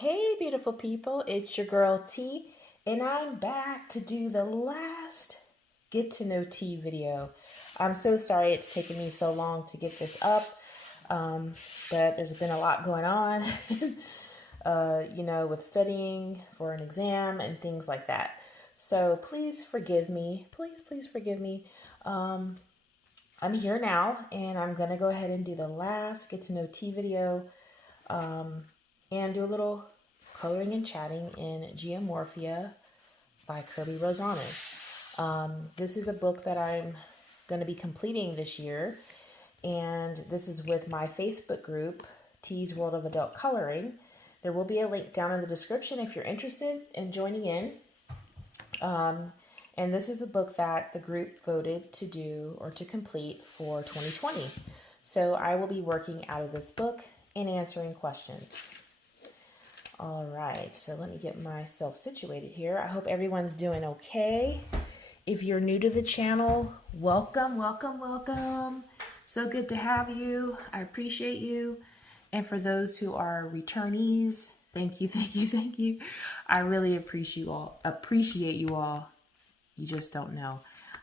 Hey, beautiful people, it's your girl T, and I'm back to do the last get to know T video. I'm so sorry it's taken me so long to get this up, but there's been a lot going on, with studying for an exam and things like that. So please forgive me. Please forgive me. I'm here now, and I'm going to go ahead and do the last get to know T video. And do a little coloring and chatting in Geomorphia by Kerby Rosanes. This is a book that I'm going to be completing this year, and this is with my Facebook group, T's World of Adult Coloring. There will be a link down in the description if you're interested in joining in. And this is the book that the group voted to do or to complete for 2020. So I will be working out of this book and answering questions. All right, so let me get myself situated here. I hope everyone's doing okay. If you're new to the channel, welcome. So good to have you. I appreciate you. And for those who are returnees, thank you. I really appreciate you all. You just don't know.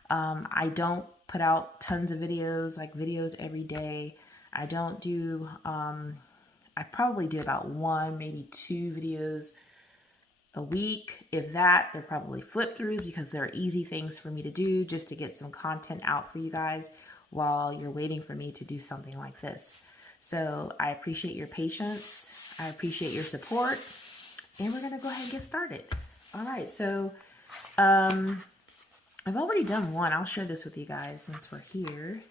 I don't put out tons of videos, like videos every day. I don't do, I probably do about 1, maybe 2 videos a week. If that, they're probably flip throughs because they're easy things for me to do just to get some content out for you guys while you're waiting for me to do something like this. So I appreciate your patience. I appreciate your support. And we're going to go ahead and get started. All right. So I've already done one. I'll share this with you guys since we're here.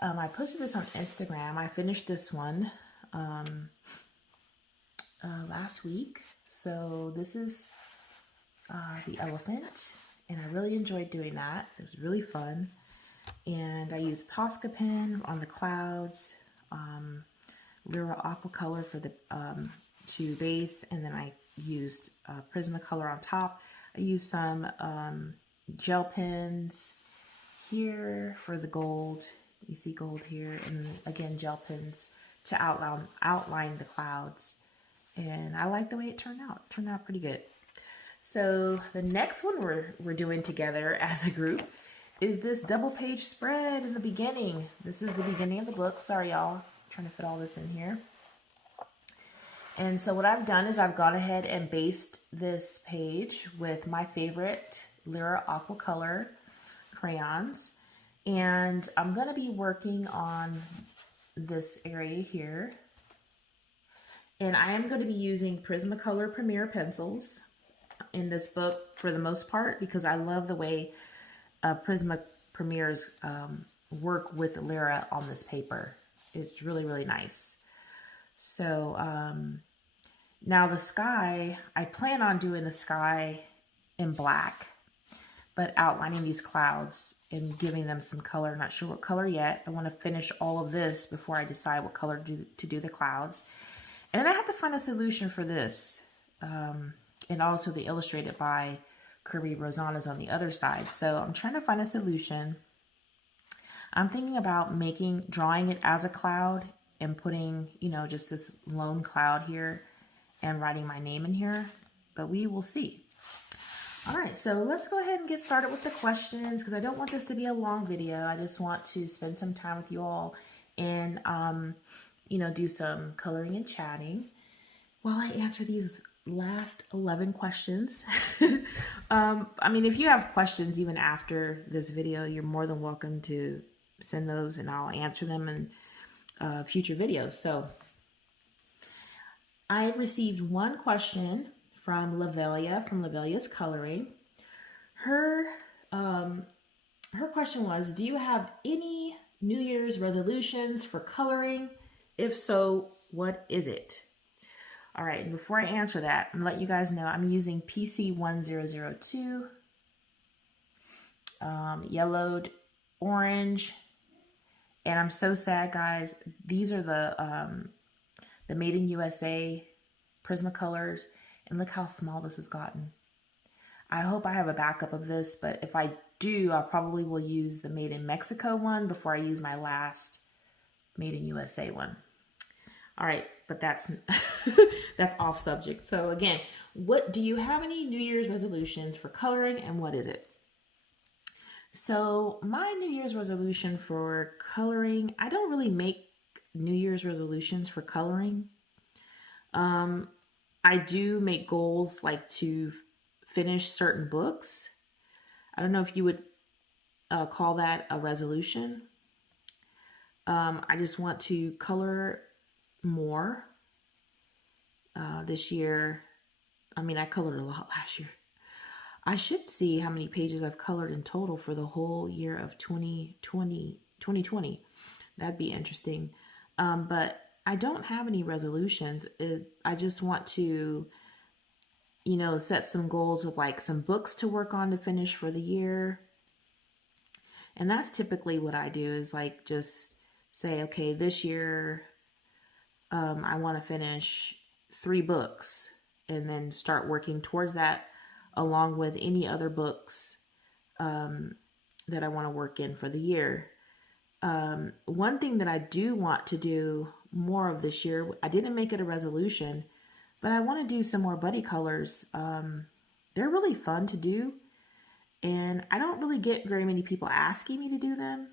I posted this on Instagram. I finished this one last week. So this is the elephant, and I really enjoyed doing that. It was really fun. And I used Posca pen on the clouds, Lyra aqua color for the to base, and then I used Prismacolor on top. I used some gel pens here for the gold. You see gold here, and again gel pens to outline the clouds. And I like the way it turned out. It turned out pretty good. So the next one we're doing together as a group is this double page spread in the beginning. This is the beginning of the book. Sorry, y'all. I'm trying to fit all this in here. And so what I've done is I've gone ahead and based this page with my favorite Lyra Aqua Color crayons. And I'm going to be working on this area here. And I am going to be using Prismacolor Premier Pencils in this book for the most part because I love the way Prisma Premiers work with Lyra on this paper. It's really nice. So now the sky, I plan on doing the sky in black, but outlining these clouds and giving them some color. Not sure what color yet. I want to finish all of this before I decide what color to do the clouds. And then I have to find a solution for this. And also the illustrated by Kerby Rosanes on the other side. So I'm trying to find a solution. I'm thinking about drawing it as a cloud and putting, just this lone cloud here and writing my name in here. But we will see. All right, so let's go ahead and get started with the questions because I don't want this to be a long video. I just want to spend some time with you all and, do some coloring and chatting while I answer these last 11 questions. I mean, if you have questions even after this video, you're more than welcome to send those and I'll answer them in future videos. So I received one question from Lavelia, from Lavelia's Coloring. Her question was, do you have any New Year's resolutions for coloring? If so, what is it? All right, and before I answer that, I'm gonna let you guys know I'm using PC 1002, yellowed orange, and I'm so sad, guys. These are the Made in USA Prismacolors, and look how small this has gotten. I hope I have a backup of this, but if I do, I probably will use the Made in Mexico one before I use my last Made in USA one. All right, but that's that's off subject. So again, what do you have any New Year's resolutions for coloring, and what is it? So my New Year's resolution for coloring, I don't really make New Year's resolutions for coloring. I do make goals like to finish certain books. I don't know if you would call that a resolution. I just want to color more this year. I mean, I colored a lot last year. I should see how many pages I've colored in total for the whole year of 2020. That'd be interesting. But I don't have any resolutions. I just want to, set some goals of like some books to work on to finish for the year. And that's typically what I do, is like just say, okay, this year I want to finish 3 books, and then start working towards that along with any other books that I want to work in for the year. One thing that I do want to do more of this year, I didn't make it a resolution, but I want to do some more buddy colors. They're really fun to do, and I don't really get very many people asking me to do them.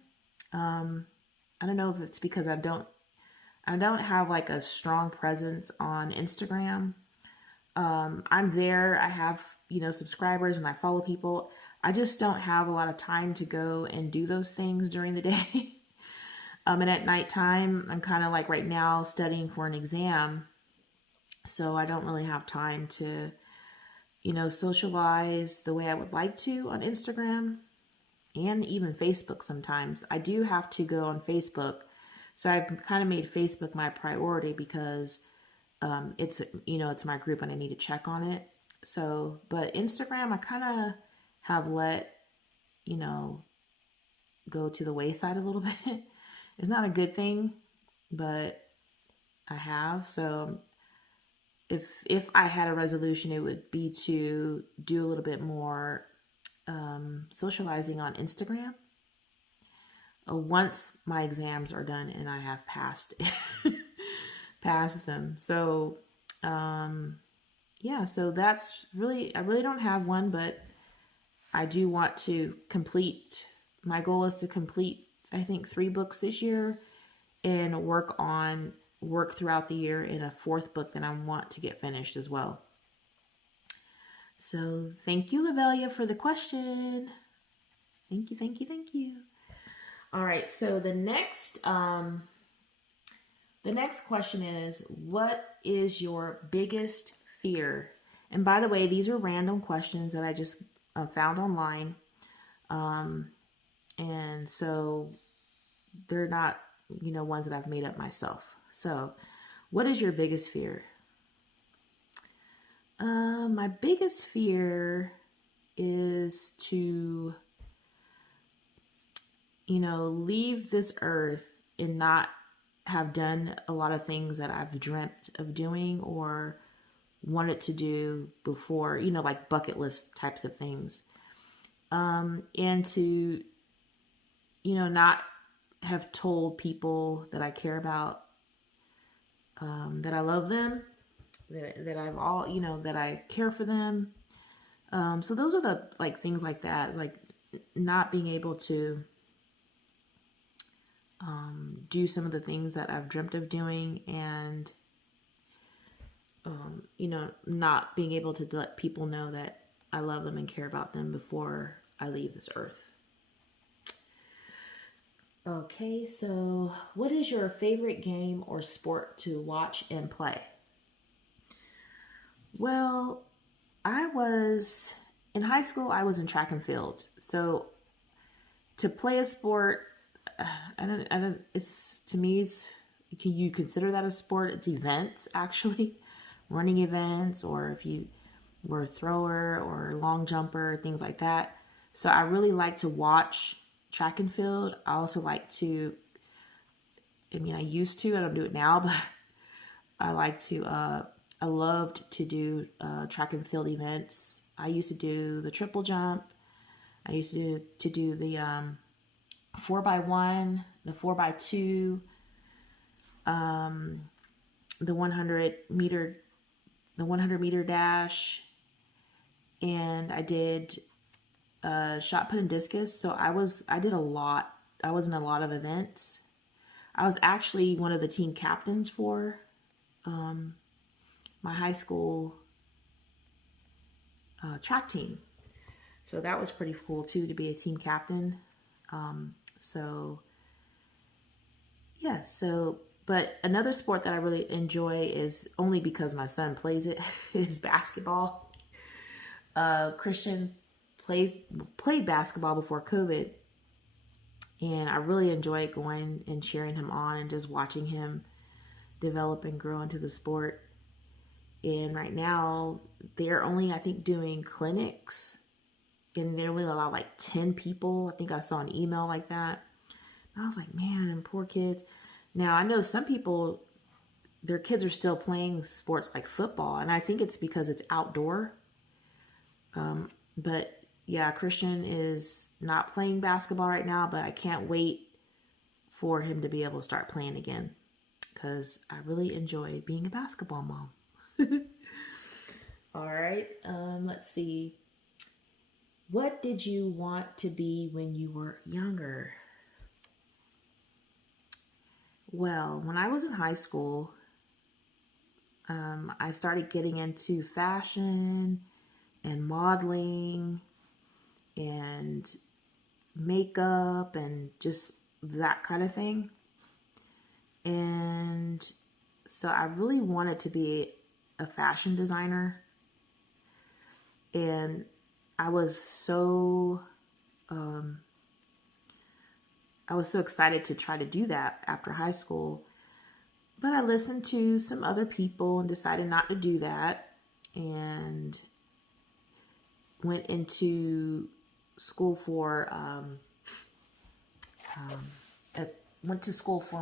I don't know if it's because I don't have like a strong presence on Instagram. I'm there. I have, subscribers, and I follow people. I just don't have a lot of time to go and do those things during the day. And at nighttime, I'm kind of like right now studying for an exam. So I don't really have time to, socialize the way I would like to on Instagram and even Facebook sometimes. I do have to go on Facebook. So I've kind of made Facebook my priority because it's my group and I need to check on it. So, but Instagram, I kind of have let, go to the wayside a little bit. It's not a good thing, but I have. So if I had a resolution, it would be to do a little bit more socializing on Instagram once my exams are done and I have passed them. So so that's really, I really don't have one, but I do want to complete, my goal is to complete, I think, 3 books this year, and work throughout the year in a 4th book that I want to get finished as well. So thank you, Lavelia, for the question. Thank you. All right. So the next question is, what is your biggest fear? And by the way, these are random questions that I just found online. And so they're not, ones that I've made up myself. So what is your biggest fear? My biggest fear is to, leave this earth and not have done a lot of things that I've dreamt of doing or wanted to do before, like bucket list types of things. And to, not have told people that I care about, that I love them, that I've all, that I care for them. So those are the things like that, like not being able to do some of the things that I've dreamt of doing, and not being able to let people know that I love them and care about them before I leave this earth. Okay, so what is your favorite game or sport to watch and play? Well, in high school, I was in track and field. So to play a sport, can you consider that a sport? It's events, actually, running events, or if you were a thrower or long jumper, things like that. So I really like to watch track and field. I also like to, I used to, I don't do it now, but I loved to do track and field events. I used to do the triple jump. I used to do the 4x1, the 4x2, the the 100 meter dash, and I did shot put and discus. So I did a lot. I was in a lot of events. I was actually one of the team captains for my high school track team. So that was pretty cool too, to be a team captain. So yeah, but another sport that I really enjoy is, only because my son plays it, is basketball. Christian played basketball before COVID, and I really enjoy going and cheering him on and just watching him develop and grow into the sport. And right now they're only, I think, doing clinics, and they only allow like 10 people. I think I saw an email like that. And I was like, man, poor kids. Now I know some people, their kids are still playing sports like football, and I think it's because it's outdoor. But yeah, Christian is not playing basketball right now, but I can't wait for him to be able to start playing again, because I really enjoy being a basketball mom. All right, let's see. What did you want to be when you were younger? Well, when I was in high school, I started getting into fashion and modeling and makeup and just that kind of thing. And so I really wanted to be a fashion designer. And I was so excited to try to do that after high school. But I listened to some other people and decided not to do that, and went into school for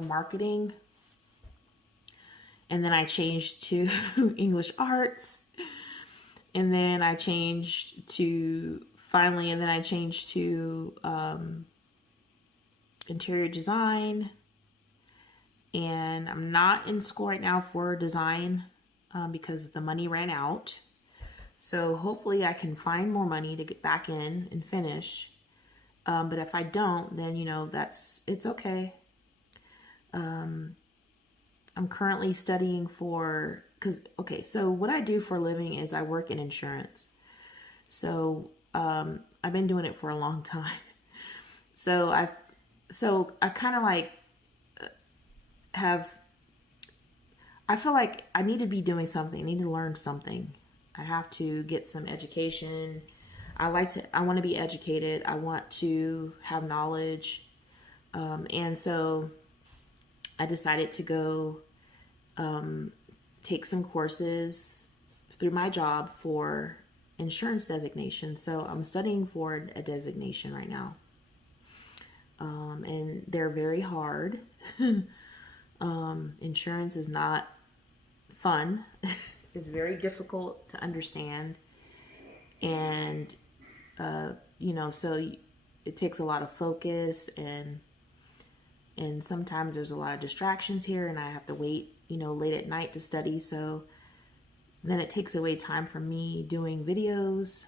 marketing, and then I changed to English arts, and then I changed to interior design. And I'm not in school right now for design because the money ran out. So hopefully I can find more money to get back in and finish. But if I don't, then, it's okay. I'm currently studying so what I do for a living is I work in insurance. So I've been doing it for a long time. So I kind of like I feel like I need to be doing something. I need to learn something. I have to get some education. I want to be educated. I want to have knowledge. And so I decided to go take some courses through my job for insurance designation. So I'm studying for a designation right now. And they're very hard. Insurance is not fun. It's very difficult to understand. And, so it takes a lot of focus, and sometimes there's a lot of distractions here, and I have to wait, late at night to study. So then it takes away time from me doing videos.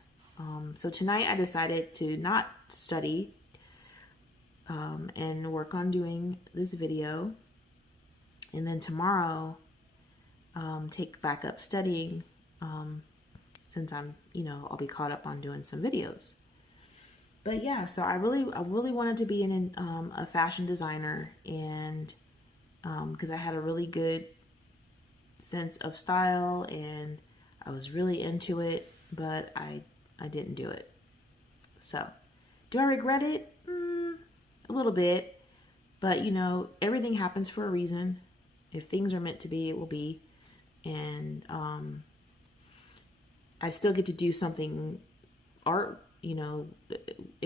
So tonight I decided to not study, and work on doing this video. And then tomorrow, take back up studying, since I'm, I'll be caught up on doing some videos. But yeah, so I really wanted to be a fashion designer, and because I had a really good sense of style, and I was really into it, but I didn't do it. So, do I regret it? A little bit, but everything happens for a reason. If things are meant to be, it will be. And I still get to do something art, in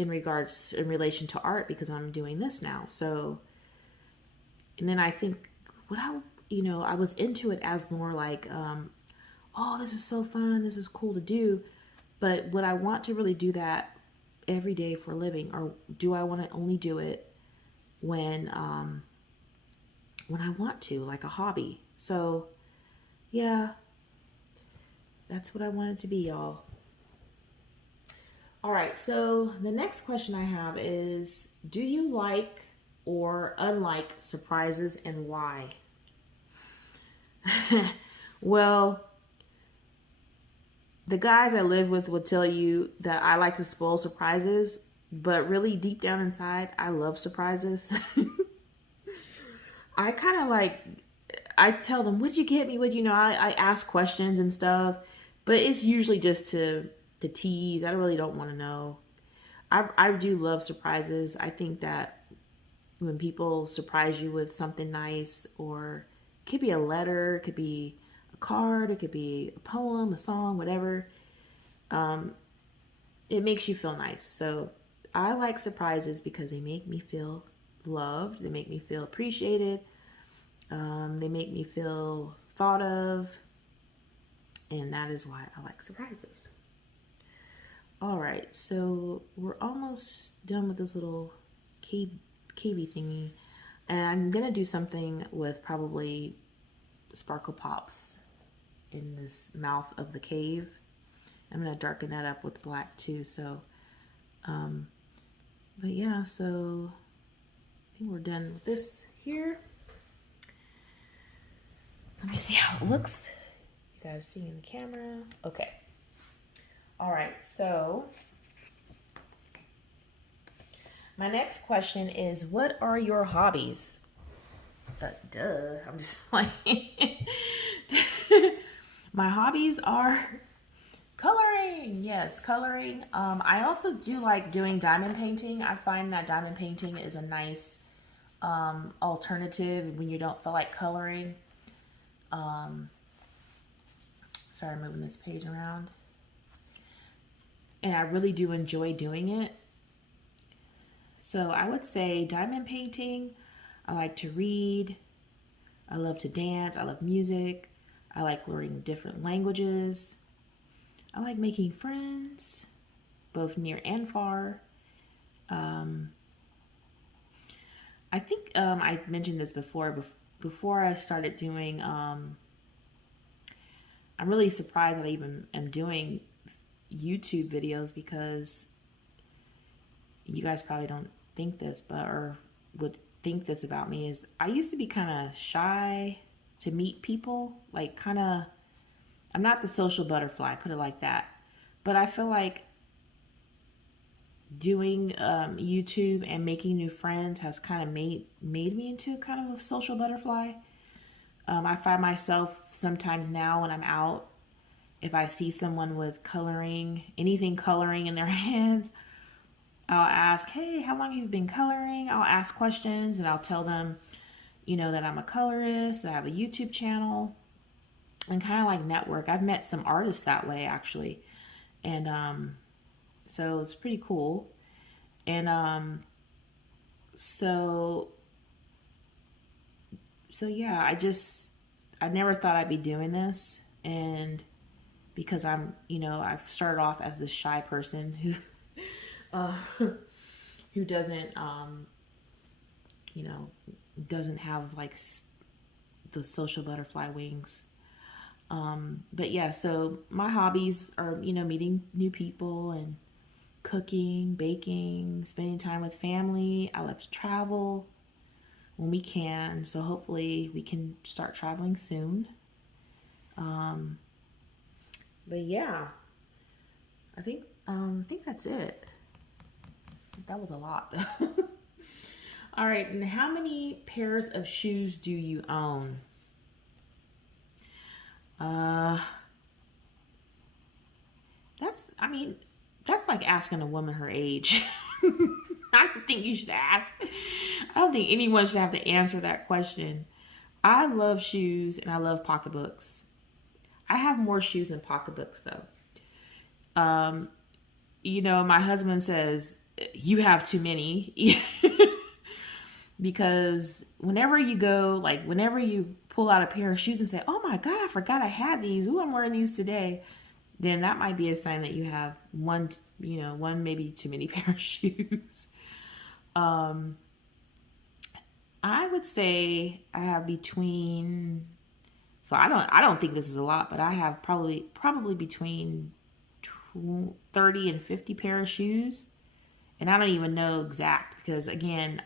relation to art, because I'm doing this now. So, and then I think I was into it as more like, oh, this is so fun, this is cool to do. But would I want to really do that every day for a living, or do I want to only do it when I want to, like a hobby? So yeah, that's what I want it to be, y'all. All right, so the next question I have is, do you like or unlike surprises and why? Well, the guys I live with will tell you that I like to spoil surprises, but really deep down inside, I love surprises. I kind of like, I tell them, "What'd you get me?" What, I ask questions and stuff, but it's usually just to tease. I really don't want to know. I do love surprises. I think that when people surprise you with something nice, or it could be a letter, it could be a card, it could be a poem, a song, whatever, it makes you feel nice. So I like surprises because they make me feel loved, they make me feel appreciated, they make me feel thought of, and that is why I like surprises. All right, so we're almost done with this little KB thingy, and I'm gonna do something with probably sparkle pops in this mouth of the cave. I'm gonna darken that up with black too. So, but yeah, so I think we're done with this here. Let me see how it looks. You guys see in the camera? Okay. All right, so my next question is, what are your hobbies? Duh, I'm just like, my hobbies are coloring. Yes, coloring. I also do like doing diamond painting. I find that diamond painting is a nice alternative when you don't feel like coloring. Sorry, I'm moving this page around. And I really do enjoy doing it. So I would say diamond painting. I like to read. I love to dance. I love music. I like learning different languages. I like making friends, both near and far. I think I mentioned this before. Before I started doing, I'm really surprised that I even am doing YouTube videos, because you guys probably don't think this, or would think this about me, is I used to be kind of shy to meet people. Like, I'm not the social butterfly, put it like that. But I feel like doing YouTube and making new friends has kind of made me into kind of a social butterfly. I find myself sometimes now when I'm out, if I see someone with anything coloring in their hands, I'll ask, "Hey, how long have you been coloring?" I'll ask questions, and I'll tell them, that I'm a colorist, I have a YouTube channel, and kind of like network. I've met some artists that way, actually. And so it's pretty cool. And so yeah, I never thought I'd be doing this. And because I've started off as this shy person who doesn't, doesn't have like the social butterfly wings. But yeah, so my hobbies are, meeting new people and cooking, baking, spending time with family. I love to travel when we can. So hopefully we can start traveling soon. But yeah, I think that's it. That was a lot. All right, and how many pairs of shoes do you own? That's like asking a woman her age. I don't think you should ask. I don't think anyone should have to answer that question. I love shoes and I love pocketbooks. I have more shoes than pocketbooks though. My husband says, "You have too many." Because whenever you pull out a pair of shoes and say, "Oh my God, I forgot I had these. Ooh, I'm wearing these today," then that might be a sign that you have one maybe too many pair of shoes. I would say I have between So I don't think this is a lot, but I have probably between 30 and 50 pair of shoes. And I don't even know exact, because again,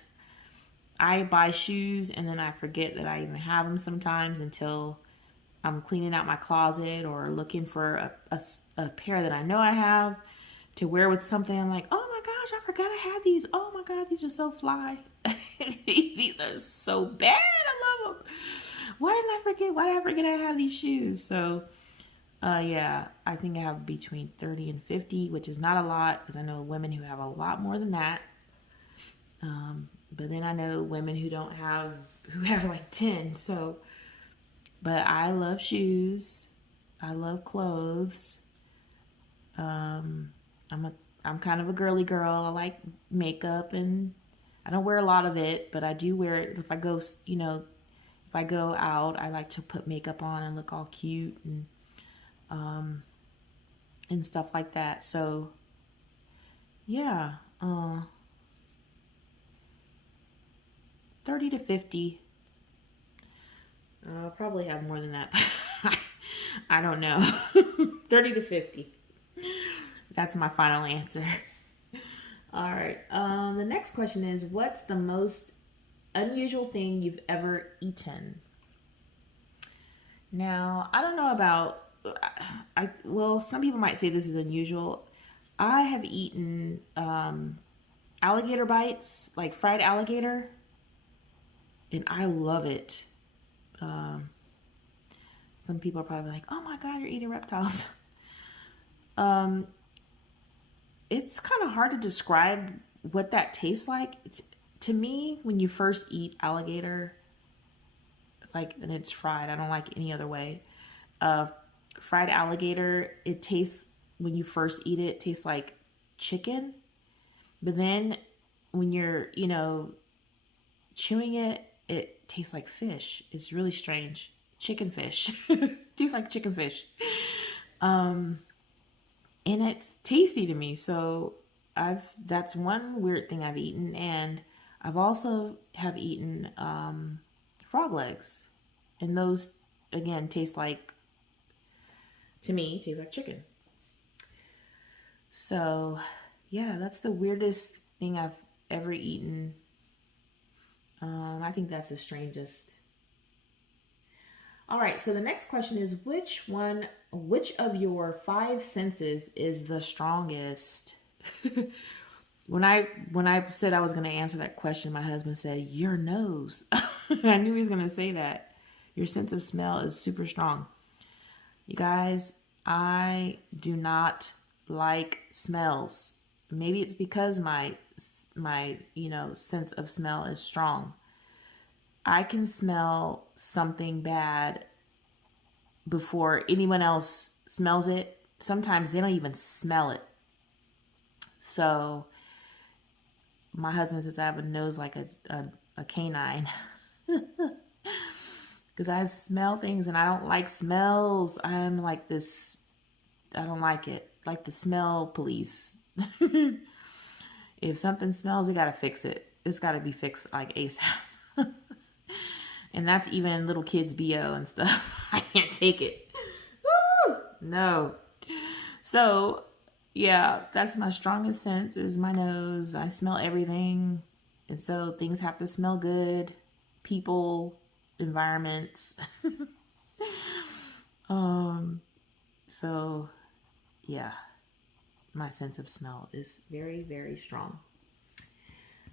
I buy shoes and then I forget that I even have them sometimes until I'm cleaning out my closet or looking for a pair that I know I have to wear with something. I'm like, oh my gosh, I forgot I had these. Oh my God, these are so fly. These are so bad. I love them. Why did I forget I had these shoes? So, yeah, I think I have between 30 and 50, which is not a lot, because I know women who have a lot more than that. But then I know women who have like 10. So, but I love shoes. I love clothes. I'm kind of a girly girl. I like makeup, and I don't wear a lot of it, but I do wear it if I go, if I go out. I like to put makeup on and look all cute and stuff like that. So, yeah, 30 to 50. I'll probably have more than that. I don't know. 30 to 50. That's my final answer. All right. The next question is, what's the most unusual thing you've ever eaten? Now, I don't know about, well, some people might say this is unusual. I have eaten alligator bites, like fried alligator, and I love it. Some people are probably like, oh my God, you're eating reptiles. It's kind of hard to describe what that tastes like. To me, when you first eat alligator, and it's fried, I don't like it any other way. Fried alligator, it tastes, when you first eat it, tastes like chicken. But then when you're, chewing it, it tastes like fish. It's really strange. Chicken fish. Tastes like chicken fish. And it's tasty to me. So that's one weird thing I've eaten. And I've also have eaten frog legs. And those, again, taste like chicken. So, yeah, that's the weirdest thing I've ever eaten. I think that's the strangest. All right, so the next question is, which of your 5 senses is the strongest? When I said I was going to answer that question, my husband said, your nose. I knew he was going to say that. Your sense of smell is super strong. You guys, I do not like smells. Maybe it's because my sense of smell is strong. I can smell something bad before anyone else smells it. Sometimes they don't even smell it. So my husband says I have a nose like a canine. Because I smell things and I don't like smells. I'm like this, I don't like it. Like the smell police. If something smells, you gotta fix it. It's gotta be fixed like ASAP. And that's even little kids' BO and stuff. I can't take it. Woo! No. So, yeah, that's my strongest sense is my nose. I smell everything. And so things have to smell good. People, environments. So, yeah, my sense of smell is very, very strong.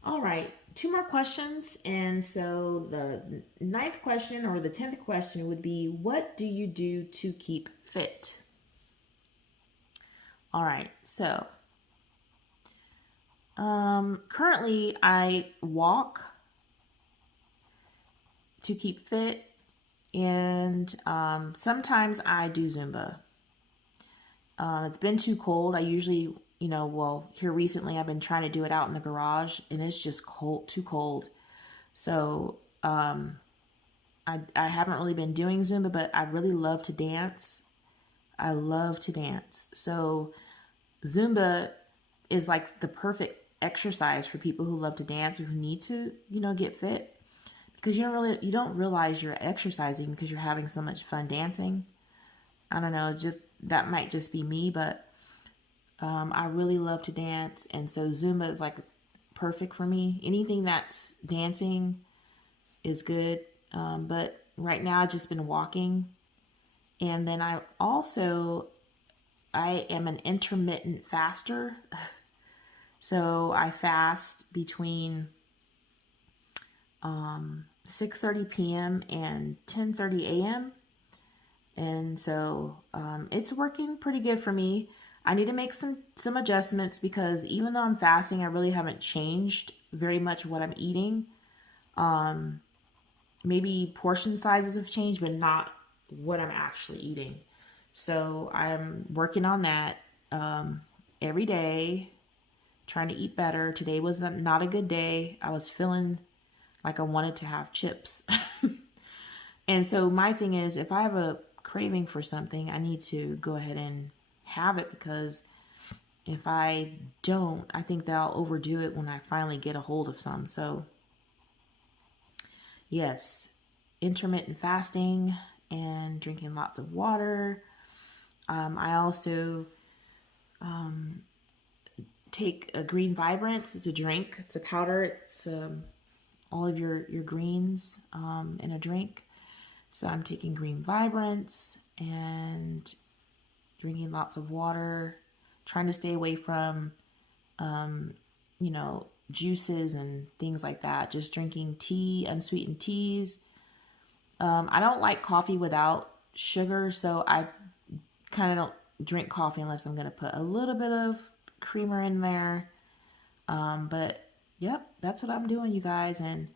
All right, 2 more questions. And so the 9th question or the 10th question would be, what do you do to keep fit? All right, so currently I walk to keep fit, and sometimes I do Zumba. It's been too cold. I usually, here recently I've been trying to do it out in the garage, and it's just cold, too cold. So I haven't really been doing Zumba, but I really love to dance. I love to dance. So Zumba is like the perfect exercise for people who love to dance or who need to, get fit. because you don't realize you're exercising because you're having so much fun dancing. I don't know, just that might just be me, but I really love to dance, and so Zumba is like perfect for me. Anything that's dancing is good, but right now I've just been walking, and then I am an intermittent faster, so I fast between 6:30 p.m. and 10:30 a.m. And so it's working pretty good for me. I need to make some adjustments because even though I'm fasting, I really haven't changed very much what I'm eating. Maybe portion sizes have changed, but not what I'm actually eating. So I'm working on that every day, trying to eat better. Today was not a good day. I was feeling like I wanted to have chips. And so my thing is, if I have a craving for something, I need to go ahead and have it, because if I don't, I think that I'll overdo it when I finally get a hold of some. So yes, intermittent fasting and drinking lots of water. I also take a green vibrance. It's a drink. It's a powder. It's all of your greens in a drink. So I'm taking green vibrance and drinking lots of water, trying to stay away from, juices and things like that. Just drinking tea, unsweetened teas. I don't like coffee without sugar, so I kind of don't drink coffee unless I'm going to put a little bit of creamer in there. But yep, that's what I'm doing, you guys. And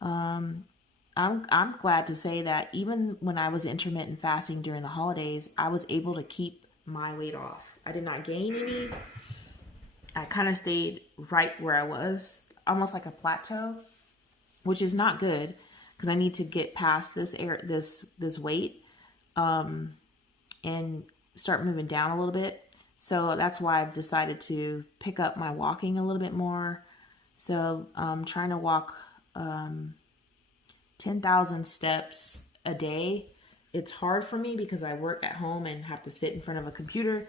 I'm glad to say that even when I was intermittent fasting during the holidays, I was able to keep my weight off. I did not gain any. I kind of stayed right where I was, almost like a plateau, which is not good because I need to get past this weight and start moving down a little bit. So that's why I've decided to pick up my walking a little bit more. So I'm trying to walk 10,000 steps a day. It's hard for me because I work at home and have to sit in front of a computer.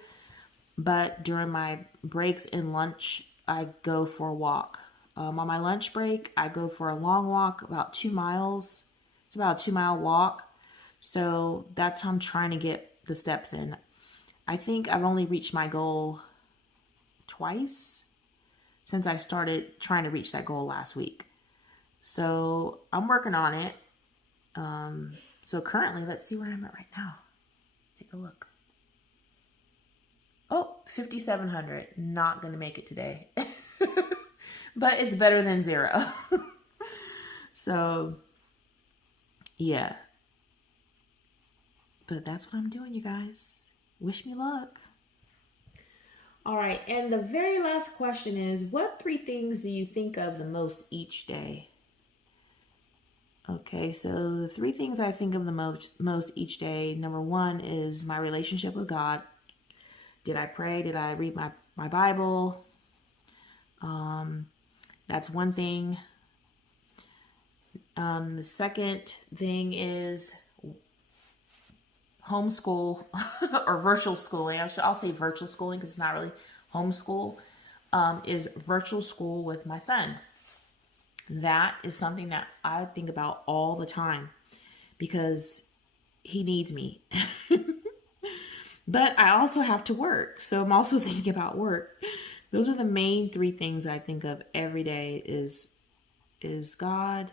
But during my breaks and lunch, I go for a walk. On my lunch break, I go for a long walk, about 2 miles. It's about a 2-mile walk. So that's how I'm trying to get the steps in. I think I've only reached my goal twice since I started trying to reach that goal last week. So I'm working on it. So currently, let's see where I'm at right now. Let's take a look. Oh, 5,700. Not going to make it today. But it's better than 0. So, yeah. But that's what I'm doing, you guys. Wish me luck. All right, and the very last question is, what 3 things do you think of the most each day? Okay, so the 3 things I think of the most each day. Number 1 is my relationship with God. Did I pray? Did I read my Bible? That's one thing. The second thing is homeschool or virtual schooling. I'll say virtual schooling because it's not really homeschool. Is virtual school with my son. That is something that I think about all the time because he needs me. But I also have to work. So I'm also thinking about work. Those are the main 3 things I think of every day is God,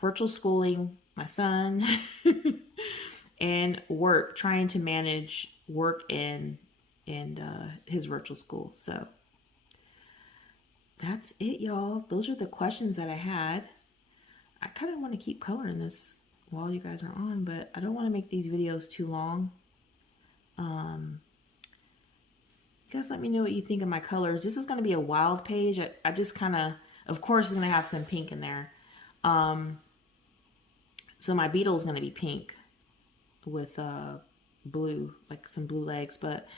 virtual schooling, my son, and work, trying to manage work and his virtual school. So that's it, y'all. Those are the questions that I had. I kind of want to keep coloring this while you guys are on, but I don't want to make these videos too long. You guys let me know what you think of my colors. This is going to be a wild page. I just kind of course, it's going to have some pink in there. So my beetle is going to be pink with blue, like some blue legs. But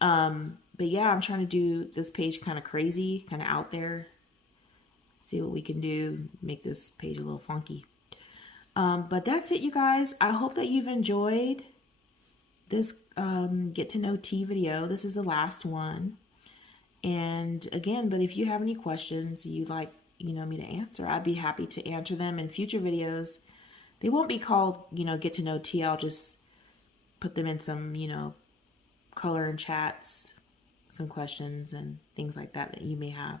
yeah, I'm trying to do this page kind of crazy, kind of out there. see what we can do, make this page a little funky. But that's it, you guys. I hope that you've enjoyed this get to know T video. This is the last one. And again, but if you have any questions you'd like, me to answer, I'd be happy to answer them in future videos. They won't be called, get to know T. I'll just put them in some, color and chats, some questions and things like that that you may have.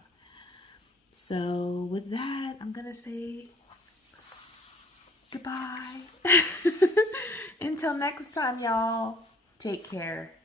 So with that, I'm going to say goodbye. Until next time, y'all. Take care.